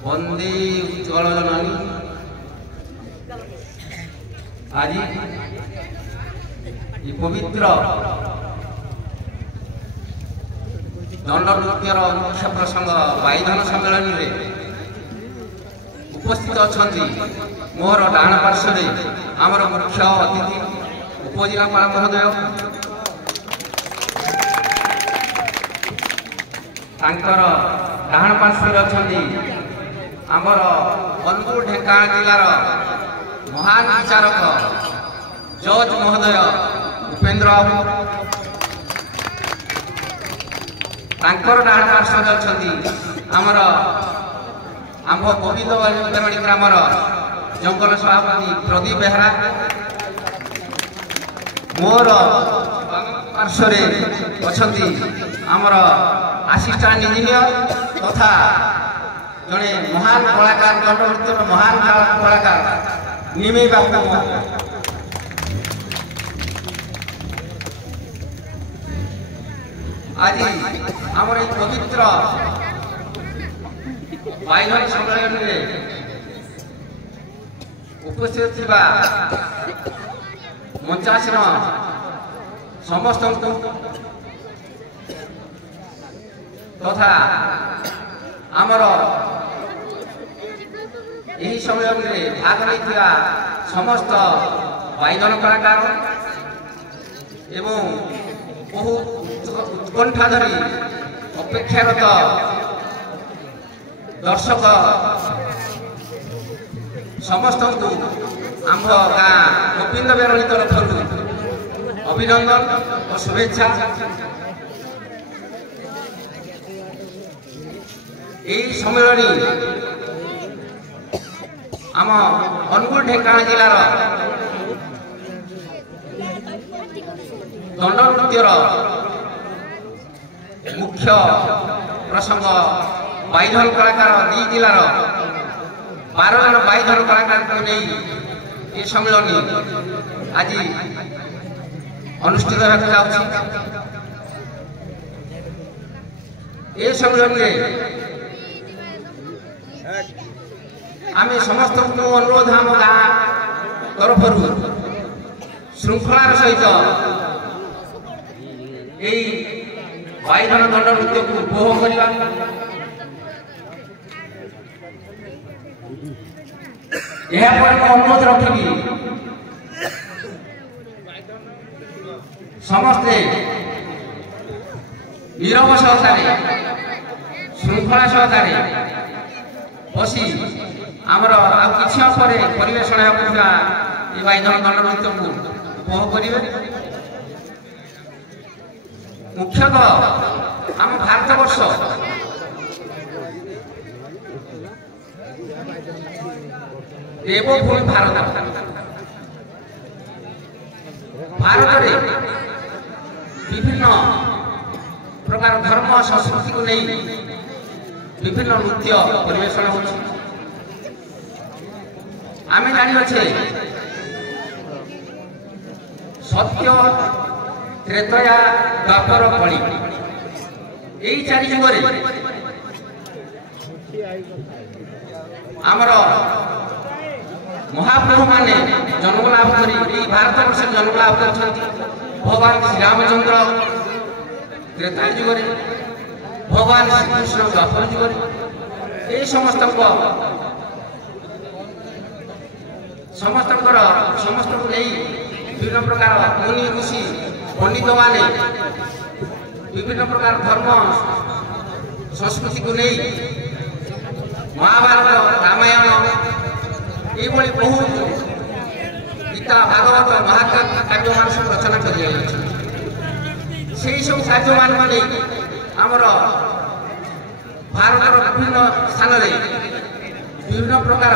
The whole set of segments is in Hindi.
बंदी उज्ज्वल जननी आज पवित्र दंड नृत्यर मुख्य प्रसंग वायुधन सम्मेलन में उपस्थित अच्छा मोर डाण पार्श्वे आमर मुख्य अतिथि उपजिलापाल महोदय डाण पार्श्वे अच्छा आमर अनुगुल ढेंकानाळ जिलार महान विचारक जज महोदय उपेन्द्र बाबू डाण पार्श्वे अच्छा आमर आंब गोविंद बेरणी ग्रामर जंगल सभापति प्रदीप बेहरा मोर पार्श्वे अच्छा आमर आसिस्टांट इंजीनियर तथा जड़े महान कलाकार दंड नृत्य महान कलाकार निमे बाबू आज आमर पवित्र वायुधन सम्मेलन में उपस्थित थिबा मंचासीन समस्त तथा आमर यही सम्मेलन में भाग नहीं समस्त वायुधन कलाकार एवं बहु उत्कंठा धरी अपेक्षारत दर्शक समस्त आंब गाँ गोविंद बेरणी तरफ अभिनंदन और शुभेच्छा। यही सम्मेलन आम अनुगुल ढेंकानाळ जिलार दंड नृत्यर मुख्य प्रसंग वायुधन कलाकार दी जिलार 12 जन वायुधन कलाकार को नहीं ये सम्मेलन आज अनुष्ठित होगा। ये सम्मेलन में आम समस्त अनुरोध आम गाँ तरफ श्रृंखलार सहित यही वायुधन दंड नृत्य को उपभोग करवा अनुरोध रखी समस्ते नीरव सहकारे श्रृंखला सहकारे बसी आमर किसी परिवेषण होगा ये वायुधन दंड नृत्य को उपभोग करेंगे। मुख्यतः आम भारतवर्ष देवभूमि भारत में विभिन्न प्रकार धर्म संस्कृति को नहीं विभिन्न नृत्य परिवेषण हो आम जानिछे सत्य त्रेतया द्वापर कली यही 4 जुगरे आमर महाप्रभु माने जन्म लाभ करी भारत वर्ष जन्म लाभ कर भगवान श्री रामचंद्र त्रेता जुगरे भगवान श्रीकृष्ण द्वापर जुगरे ये समस्त को नहीं विभिन्न प्रकार मुनि ऋषि पंडित माने विभिन्न प्रकार धर्म संस्कृति को नहीं महाभारत रामायण ये बहुत गीता भागवत महाकाव्य मान सब रचना कर सब काव्य मान आमर भारत विभिन्न स्थान विभिन्न प्रकार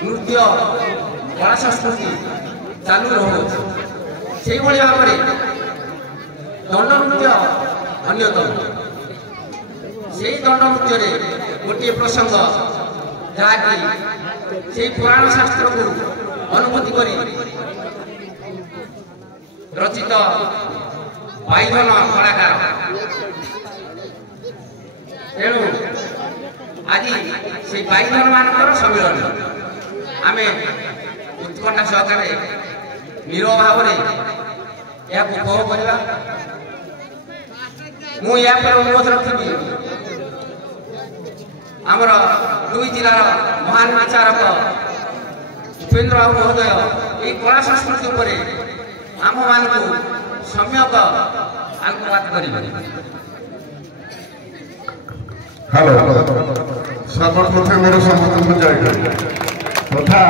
नृत्य कला संस्कृति चालू रही भाव में दंड नृत्य अन्यतम से दंड नृत्य गोटे प्रसंग जहाँकि से पुराण शास्त्र को अनुभूति कर रचित वायुधन कलाकार तेणु आज से भाईधन मानकर सम्मिलन आम उत्कंठा सहकारे निरव भाव में उपभोग करवा मुझे अनुरोध रखी आमर दुई जिलार महान विचारक उपेन्द्र बाबू महोदय ये कला संस्कृति पर आम मान सम्यक आलोकपात करेंगे। हेलो सर्वप्रथम मेरे समस्त जय तथा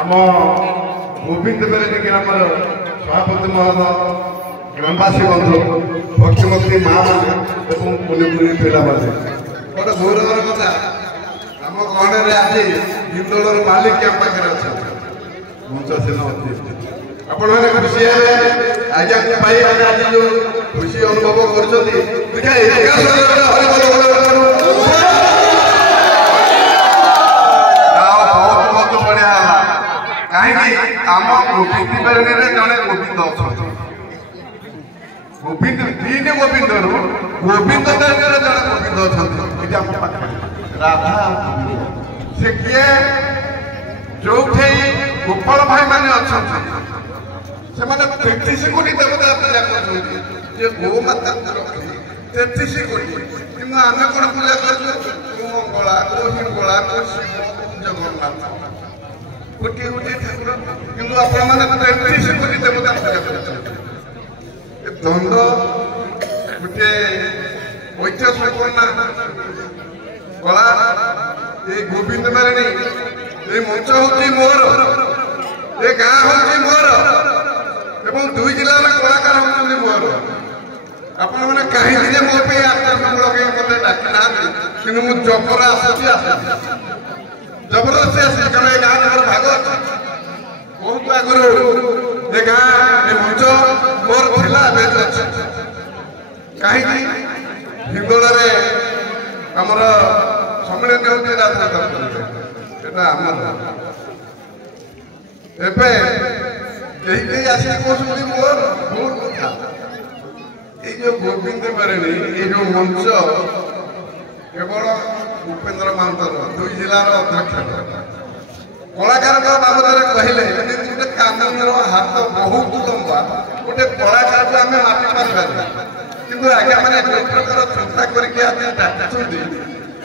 आम गोविंद बेले कि आम सभापति महोदय ग्रामवासी बंधु मुख्यमंत्री माँ मैंने कुनी पिला गोटे गौरवर कथा आम गहन आज हिंदोल मालिक आम पाखे अच्छा मंचन आपण मैंने खुशी है आज जो खुशी अनुभव कर बहुत बढ़िया कहीं आम गोविंद बेले जड़े गोविंद अच्छा गोविंद तीन गोविंद गोविंद जड़े गोविंद अच्छा राधा से किए जो गोपाल भाई मैंने अच्छा से 33 कोटी देवता पूजा कर गोमाता 33 कोटी कि आम कौन पूजा कर मंगला को हिंगला को शिव जगन्नाथ गोटे गोटे ठाकुर कि 33 कोटी देवता पूजा कर दंड गोटे ऐतिह्य संपन्ना कला ये गोविंद मारे ये मंच हूँ मोर ये गाँ हूँ मोर एवं दुई जिलार कलाकार होती मोर आपण मैंने कहीं मो लगे मत डाकी ना कि जबर आसूसी जबरदस्ती आस कारण ये गाँव मोर भाग बहुत आगुरी ये गाँ ये मंच मोर था कहीं हिंदोल आमर सम्मिलन होती राजनीति एवं आसिक कहते मोर बहुत कथा ये गोविंद बेले ये जो मंच केवल उपेन्द्र महांतर दुई जिलार अध्यक्ष कलाकार बाबद कहले गोटे कानून हाथ बहुत लंबा गोटे कलाकार को आम मापी पार कि आज्ञा मैंने जो प्रकार चिंता करके डाकी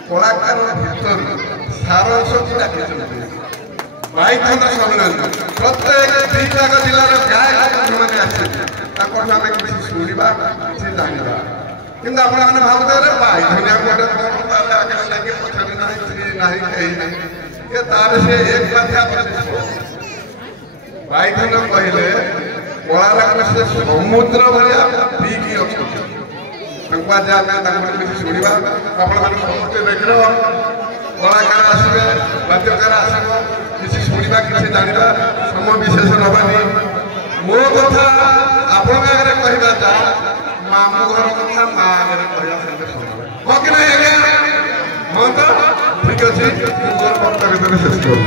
कलाकार भर सारस को डाकी भाईधन सम्मेलन प्रत्येक दुईटाक जिलार गायक मैंने आम कि शुणा कि जाना कि आपने भावुते भाईधनिया गोटे आगे लगे पचारि ना कहीं तार से एक भाईधन कहले कलाकार से समुद्र भाया पीकी अच्छा किसी शुणा आप समस्ते देख कलाकार आसवे वाद्यकार आसव किसी शुणा किसी जाना समय विशेष नबानी मो कथा आपण आगे कहवाटा मामू घर कथा माँ आगे कहवा कि हाँ तो ठीक अच्छे मोर वक्तव्य शेष कर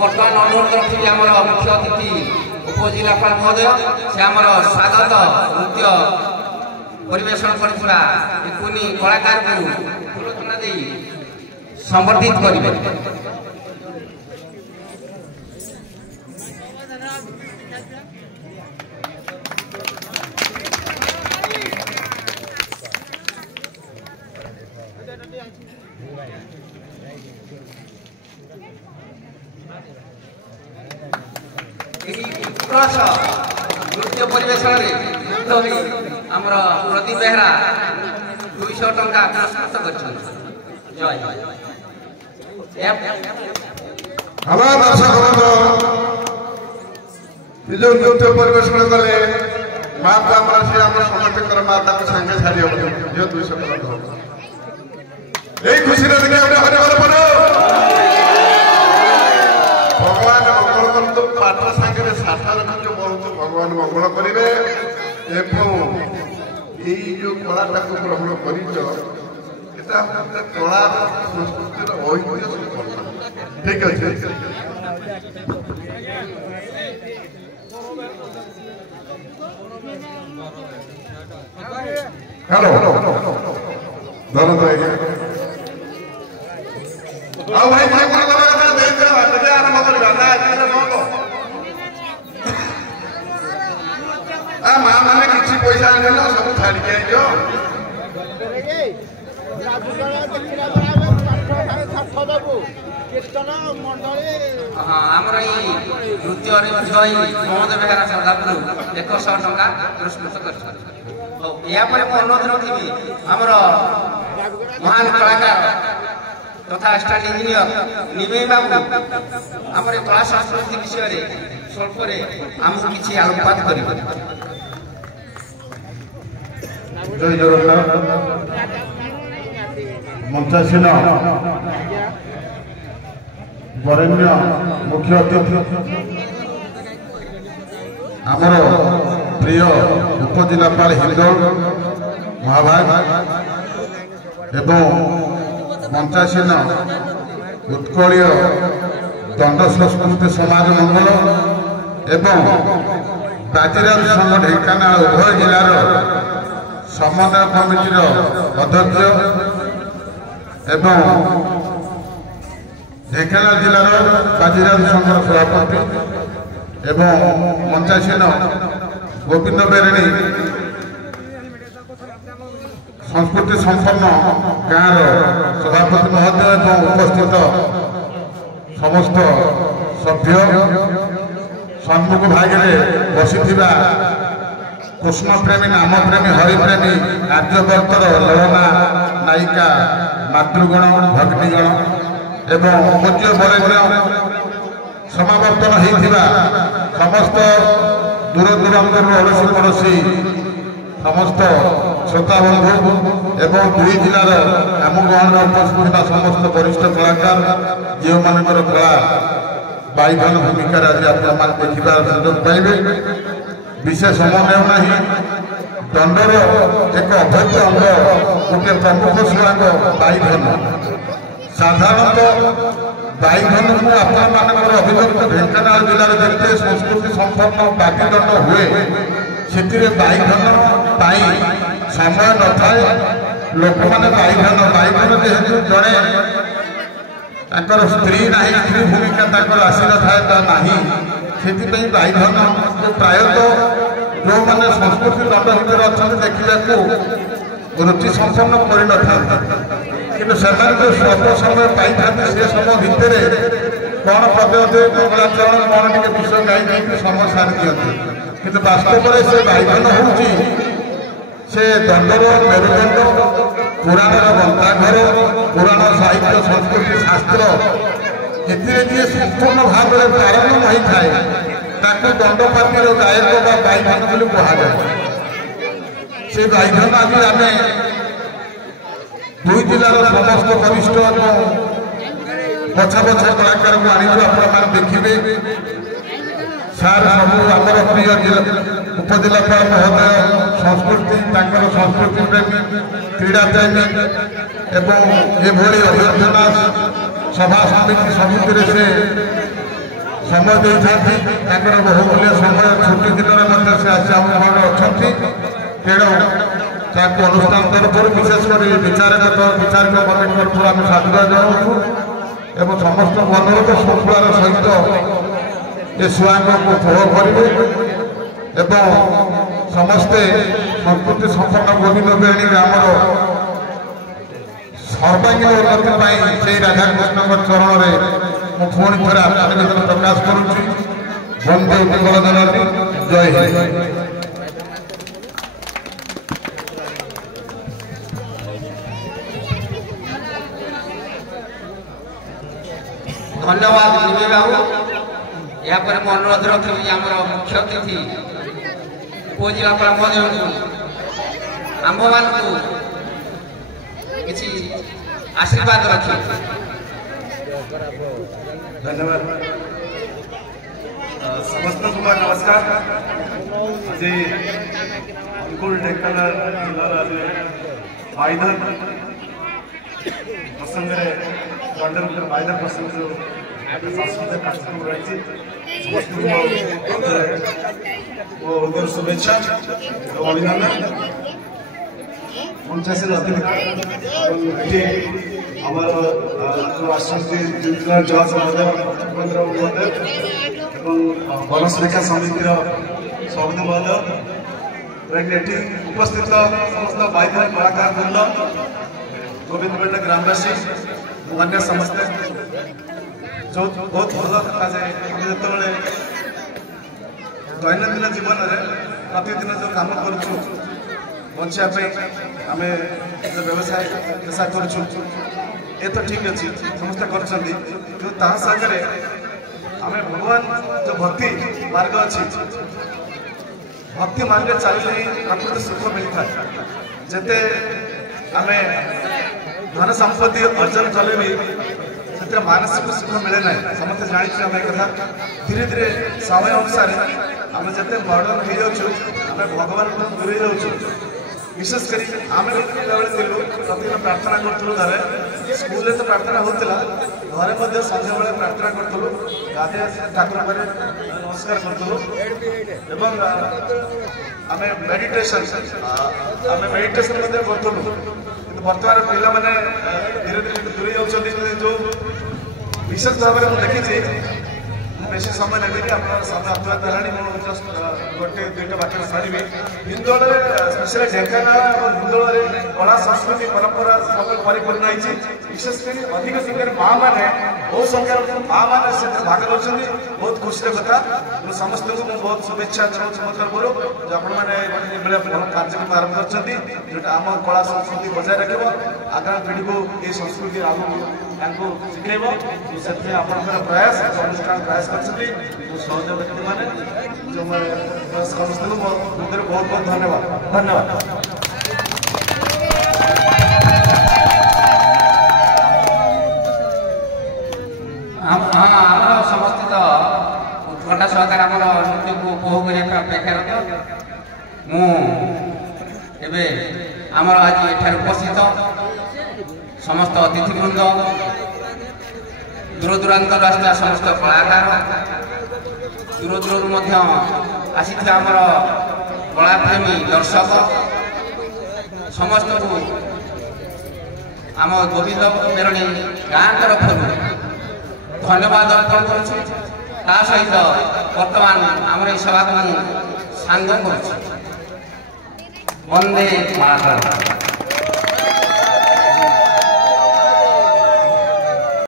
बर्तमान अनुरोध रखी आम मुख्य अतिथि उपजिलापाल महोदय से आम स्वागत नृत्य परिवेशन कर कलाकार को फूलचना दे संबर्धित करेंगे। नृत्य परिवेशन आमर प्रदीप बेहरा 200 टंका पुरस्कृत कर नृत्य परिवेशन कले माँ को आमर से आम समस्त माँ सांगे छाड़ी हम झील 200 टका यही खुशी देखिए हरे हरे पड़ो भगवान मंगल करतु पाठ सांगे साठा रखिच बहुत भगवान मंगल करेंगे जो कलाटा को ग्रहण कर कला संस्कृतिर ऐतिह्य संपन्न ठीक अच्छे हेलो धन्यवाद भाई भाई आरंभ कर माँ मैंने किसी पैसा आने सब छाड़ी आमर नृत्य ममता बेहेरा सरदापुर 100 टका पुरस्कृत कर यापर अनुरोध रखी आमर महान कलाकार तथा स्टार इंजीनियर निमेय बाबू आमर कला संस्कृति विषय स्वल्पे आमको किसी आलोकपात कर जय जगन्नाथ मंचासीन वरेण्य मुख्य अतिथि आमर प्रिय उपजिलापाल हिंदोल महाभाग एवं मंचासीन उत्कलीय दंड संस्कृति समाज मंगल एवं बाजीराव संघ ढेंकानाल उभय जिलार समन्वय कमिटीर अध्यक्ष एवं ढेंकानाल जिलार बाजीराव संघर सभापति एवं मंचासीन गोविंद बेरेणी संस्कृति संपन्न गाँव सभापति महोदय एवं उपस्थित समस्त सभ्य सम्मुख भागे बसी कृष्ण प्रेमी नाम प्रेमी हरिप्रेमी आर्यवर्तर ललना नायिका मातृगण भगिनीगण एवं पूज्य बरेण्य समावर्तन होता समस्त दूर दूरांतर अड़ोशी पड़ोशी समस्त श्रोता बंधु एवं 2 जिलार आम गहन उपस्थित समस्त वरिष्ठ कलाकार जो मानकर कला बाइधन भूमिका आज आप देखा सुযোগ पाइबे विशेष समय नहीं दंडर एक अभ्य अंग गोटे प्रमुख सुराग बाइधन साधारणतः बाइधन को आपण अभिव्यक्त ढेंकानाल जिलार देखते संस्कृति संपन्न बाकीदंड हुए से बाइधन समय न थाए लोक मैंने बाइधन जेहेतु जड़े स्त्री ना स्त्री भूमिका आसी न थाए से बाइधन को प्रायतः जो मैंने संस्कृति दंड भितर अच्छा देखा रुचि संपन्न कर न था कि स्वल्प समय पाई से समय भितर कौन पदे मंगलाचरण कौन टे विषय गाई समय सारी दिखते कि वास्तव में से बाइधन हूँ से दंडर मेरुदंड पुराणर गंताघर पुराण साहित्य संस्कृति शास्त्र ए संपूर्ण भाव में प्रारंभ होता है दंड पार्टी गायक बाइधन बोली कहुए से बाइधन आज आम 2 जिलार समस्त वरिष्ठ पछा पछा कलाकार को आने देखिए सार सब आमर प्रिय उपजिलापाल महोदय संस्कृति संस्कृति प्रेमी क्रीड़ा प्रेमी एवं एभली अभ्यर्थना सभा समिति समिति से समय देते बहुमूल्य समय छुट्टी दिन में से आसी आम अच्छा तेणु ताको अनुष्ठान तरफ विशेष कर विचारक कमिटी तरफ आम साधुवाद जनाऊँ एवं समस्त अनुरोध श्रृंखलार सहित ए सुआंग को उपभोग करेंगे एवं समस्ते संस्कृति संपन्न गोविंद बेरेणी ग्रामर सर्वांगीन उन्नति से राधाकृष्ण चरण में पुणी थे आत्मनिवेदन प्रकाश करुच्ची बंदे उत्कल जननी जय हिंद। धन्यवाद निमेय बाबू। यहाँ पर अनुरोध रखी आम मुख्य अतिथि उपजिलापाल महोदय आंबमान को किसी आशीर्वाद रखी। धन्यवाद। समस्त को नमस्कार। आज अनुकूल ढेंकानाल जिलार आज माइधर प्रसंग माइधर प्रसंग जो सांस्कृतिक कार्यक्रम रही समस्त शुभेच्छा अभिनंदन। 50 अतिथि राष्ट्रपति जिला जज महोदय महोदय वन सुरक्षा समितिर सभापति महोदय उपस्थित समस्त माइधर कलाकार वृंद गोविंदगढ़ ग्रामवासी अन्य समस्ते जो बहुत भल कथा जो दैनंदिन जीवन में प्रतिदिन जो कम करुचु बचापी आम जो व्यवसाय पेशा करुचु ये तो ठीक अच्छे समस्ते कर सागर आम भगवान जो भक्ति मार्ग अच्छी भक्ति मार्ग चलिए प्रकृत सुख मिलता है। जिते आम धन संपत्ति अर्जन कले भी से मानसिक सुख मिले ना समस्त जानी आम कथा धीरे धीरे समय अनुसार आम जिते मॉडर्न हो जाऊँ आम भगवान दूरे जाऊँ। विशेषकर आम प्रतिदिन प्रार्थना करूँ घरे स्कूल तो प्रार्थना होता घरे संध्या बेले प्रार्थना करूँ गाधे ठाकुर पाखे नमस्कार करूँ एवं आम मेडिटेशन करूँ। बर्तमान पिला माने धीरे धीरे दूरे जाऊँगी जो विशेष भाव में देखी बेस समय नहीं समय अतिबाद है जस्ट गोटे दुईटा बाक्य सारी हिंदोल स्पेशल ढेंकानाल और हिंदोल कला संस्कृति परंपरा सब परिपूर्ण होती विशेषकर अधिक संख्यार माँ मैंने बहुत संख्यार माँ मैंने से भाग लौट बहुत खुशी कथा समस्त को बहुत शुभेच्छा जनाऊँ मो तरफ जो आपण मैंने कार्यक्रम आरंभ कर जोटा आम कला संस्कृति बजाय रख आगामी पीढ़ी को ये संस्कृति आगे शिखेब से प्रयास अनुष्ठान प्रयास कर सहयोग व्यक्ति मैंने जो समस्त को बहुत बहुत धन्यवाद धन्यवाद। हाँ समस्त तो उत्कंठा सहकार आम नृत्य को उपभोग करने अपेक्षा मुझे आमर आज एठार उपस्थित समस्त अतिथिवृंद दूर दूरांत आसता समस्त कलाकार दूर दूर आसी आमर कलाप्रेमी दर्शक समस्त को आम गोविंद बेरणी गाँ तरफ धन्यवाद अर्पण कर सहित वर्तमान आम सभा को सांग कर वंदे मातरम।